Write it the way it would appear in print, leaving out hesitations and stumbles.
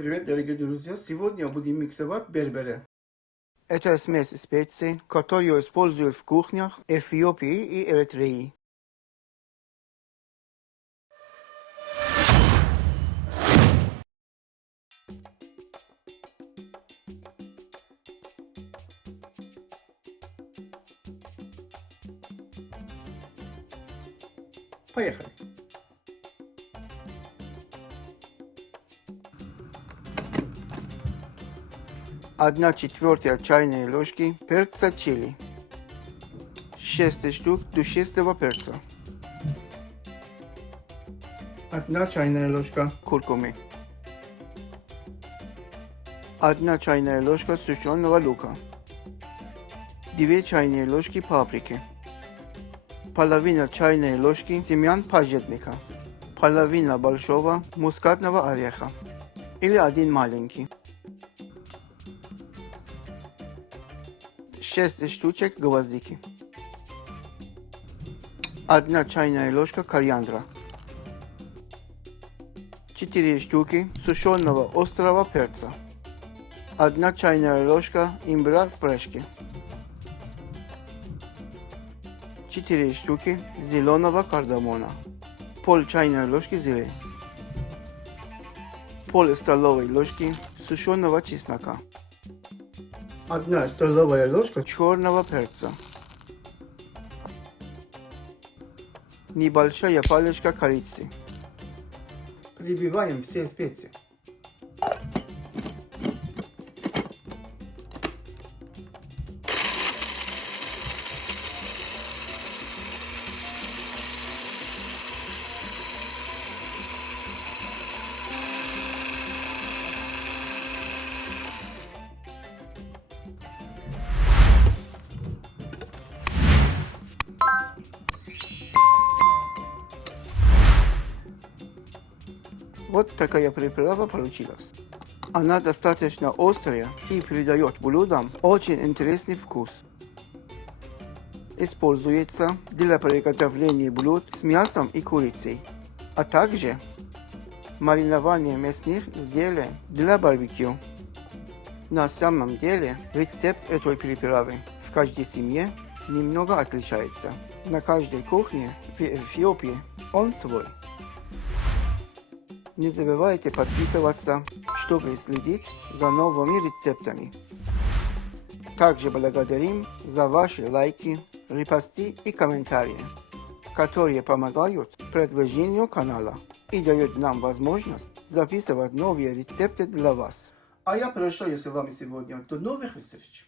Привет, дорогие друзья! Сегодня будем миксовать бербере. Это смесь специй, которую используют в кухнях Эфиопии и Эритреи. Поехали! Одна четвертая чайной ложки перца чили. 6 штук душистого перца. 1 чайная ложка Куркумы. 1 чайная ложка сушеного лука. 2 чайные ложки паприки. Половина чайной ложки семян пажитника. Половина большого мускатного ореха. Или один маленький. 6 штучек гвоздики. 1 чайная ложка кориандра. 4 штуки сушеного острого перца. 1 чайная ложка имбиря в порошке. 4 штуки зеленого кардамона. Пол чайной ложки зелень. Пол столовой ложки сушеного чеснока. 1 столовая ложка Черного перца. Небольшая палочка корицы. Прибиваем все специи. Вот такая приправа получилась. Она достаточно острая и придает блюдам очень интересный вкус. Используется для приготовления блюд с мясом и курицей, а также маринование мясных изделий для барбекю. На самом деле рецепт этой приправы в каждой семье немного отличается. На каждой кухне в Эфиопии он свой. Не забывайте подписываться, чтобы следить за новыми рецептами. Также благодарим за ваши лайки, репосты и комментарии, которые помогают продвижению канала и дают нам возможность записывать новые рецепты для вас. А я прощаюсь с вами сегодня. До новых встреч!